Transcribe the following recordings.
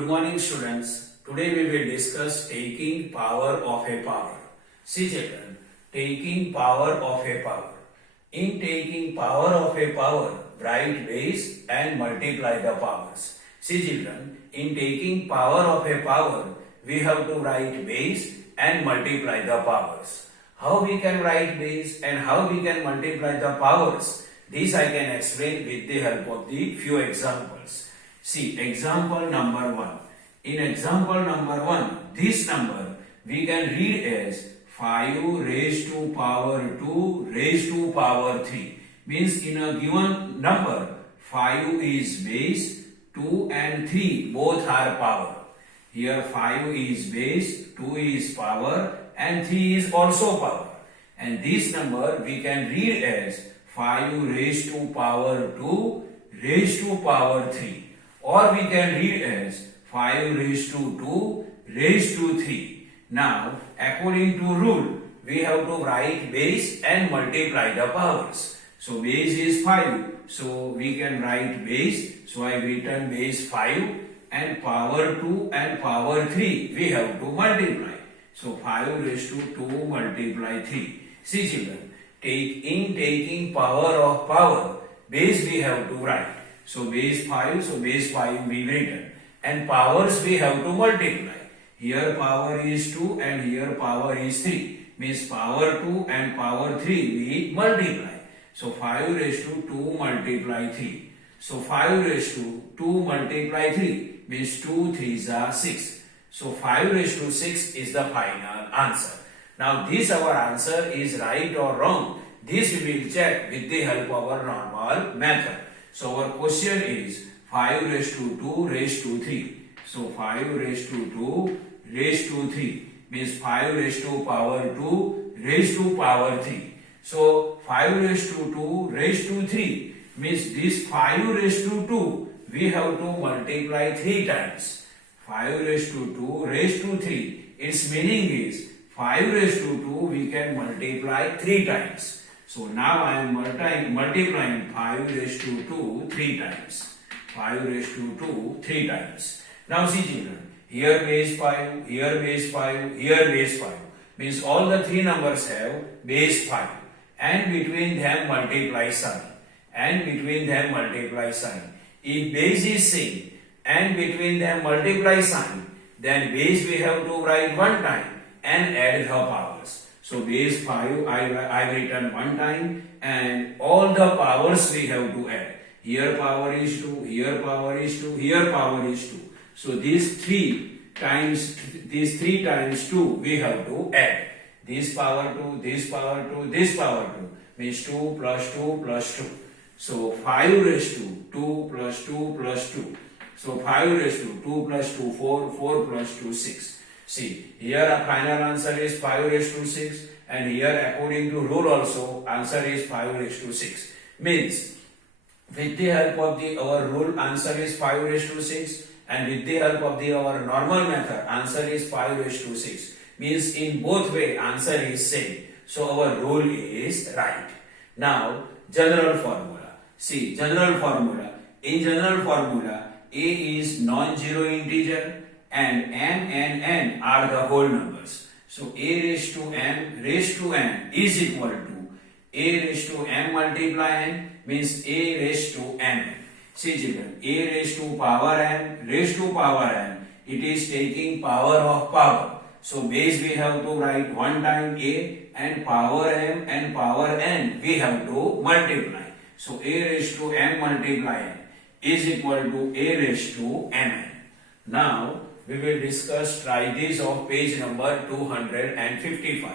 Good morning, students. Today we will discuss taking power of a power. See children, taking power of a power. In taking power of a power, write base and multiply the powers. See children, in taking power of a power, we have to write base and multiply the powers. How we can write base and how we can multiply the powers? This I can explain with the help of the few examples. See, example number 1. In example number 1, this number we can read as 5 raised to power 2 raised to power 3. Means in a given number, 5 is base, 2 and 3 both are power. Here 5 is base, 2 is power and 3 is also power. And this number we can read as 5 raised to power 2 raised to power 3. Or we can read as 5 raised to 2 raised to 3. Now, according to rule, we have to write base and multiply the powers. So, base is 5. So, we can write base. So, I written base 5 and power 2 and power 3 we have to multiply. So, 5 raised to 2 multiply 3. See children, taking power of power, base we have to write. So base 5 we written. And powers we have to multiply. Here power is 2 and here power is 3. Means power 2 and power 3 we multiply. So 5 raised to 2 multiply 3. So 5 raised to 2 multiply 3 means 2 3s are 6. So 5 raised to 6 is the final answer. Now this our answer is right or wrong. This we will check with the help of our normal method. So our question is 5 raised to 2 raised to 3. So 5 raised to 2 raised to 3 means 5 raised to power 2 raised to power 3. So 5 raised to 2 raised to 3 means this 5 raised to 2 we have to multiply 3 times. 5 raised to 2 raised to 3. Its meaning is 5 raised to 2 we can multiply 3 times. So now I am multiplying 5 raised to 2 3 times. 5 raised to 2 3 times. Now see children, here base 5, here base 5, here base 5. Means all the 3 numbers have base 5. And between them multiply sign. And between them multiply sign. If base is same and between them multiply sign, then base we have to write one time and add the powers. So base 5 I written one time and all the powers we have to add. Here power is 2, here power is 2, here power is 2. So these 3 times 2 we have to add. This power 2, this power 2, this power 2 means 2 plus 2 plus 2. So 5 raised to 2 plus 2 plus 2. So 5 raised to 2 plus 2 4, 4 plus 2 6. See, here our final answer is 5 raised to 6 and here according to rule also answer is 5 raised to 6. Means with the help of our rule answer is 5 raised to 6 and with the help of our normal method answer is 5 raised to 6. Means in both way answer is same. So our rule is right. Now general formula. See general formula. In general formula A is non-zero integer and m and n are the whole numbers. So a raised to m is equal to a raised to m multiply n means a raised to m. See children, a raised to power m raised to power n, it is taking power of power. So base we have to write one time a and power m and power n we have to multiply. So a raised to m multiply n is equal to a raised to mn. Now we will discuss try this of page number 255.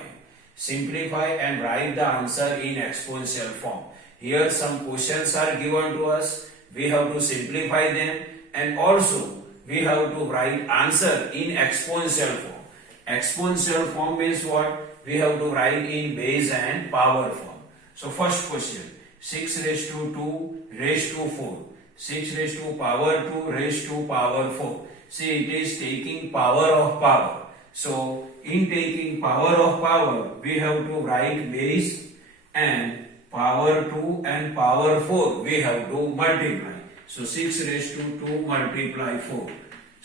Simplify and write the answer in exponential form. Here some questions are given to us. We have to simplify them and also we have to write answer in exponential form. Exponential form means what? We have to write in base and power form. So first question, 6 raised to 2 raised to 4. 6 raised to power 2 raised to power 4. See, it is taking power of power. So, in taking power of power, we have to write base and power 2 and power 4 we have to multiply. So 6 raised to 2 multiply 4.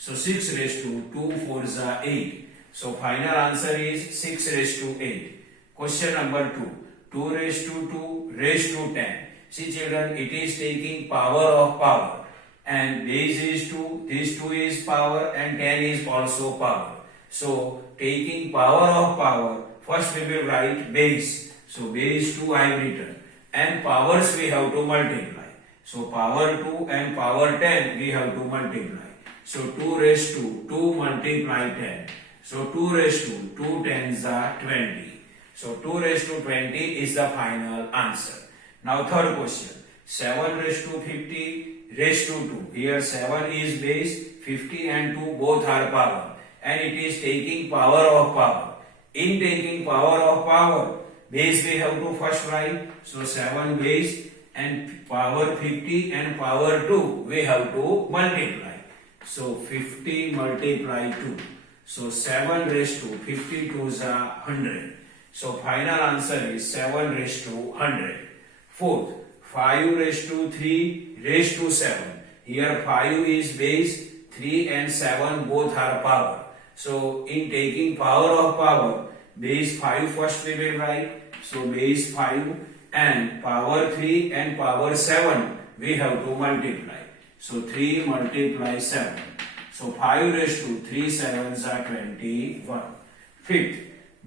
So 6 raised to 2 4s are 8. So final answer is 6 raised to 8. Question number 2. 2 raised to 2 raised to 10. See children, it is taking power of power. And base is 2, this 2 is power and 10 is also power. So taking power of power, first we will write base. So base 2 I have written. And powers we have to multiply. So power 2 and power 10 we have to multiply. So 2 raised to 2 multiply 10. So 2 raised to 2 tens are 20. So 2 raised to 20 is the final answer. Now third question. 7 raised to 50 raised to 2. Here 7 is base, 50 and 2 both are power. And it is taking power of power. In taking power of power, base we have to first write. So 7 base and power 50 and power 2 we have to multiply. So 50 multiply 2. So 7 raised to 52 is 100. So final answer is 7 raised to 100. Fourth, 5 raised to 3 raised to 7. Here 5 is base, 3 and 7 both are power. So in taking power of power, base 5 first we will write. So base 5 and power 3 and power 7 we have to multiply. So 3 multiply 7. So 5 raised to 3 sevens are 21. Fifth,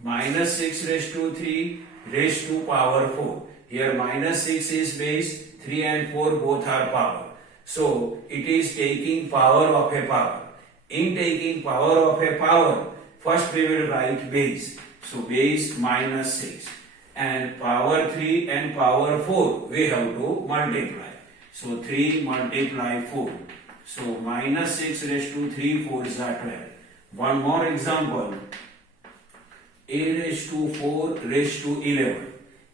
minus 6 raised to 3 raised to power 4. Here minus 6 is base, 3 and 4 both are power. So it is taking power of a power. In taking power of a power, first we will write base. So base minus 6. And power 3 and power 4 we have to multiply. So 3 multiply 4. So minus 6 raised to 3 4s are 12. One more example. A raised to 4 raised to 11.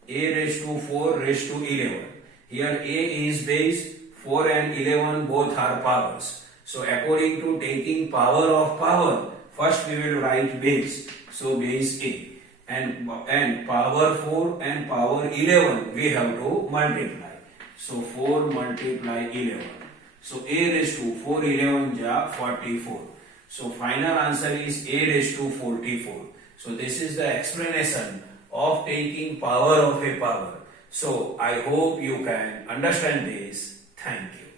A raised to 4 raised to 11. Here A is base, 4 and 11 both are powers. So according to taking power of power, first we will write base. So base A. And power 4 and power 11 we have to multiply. So 4 multiply 11. So A raised to 4 11 ja 44. So final answer is A raised to 44. So this is the explanation of taking power of a power. So I hope you can understand this. Thank you.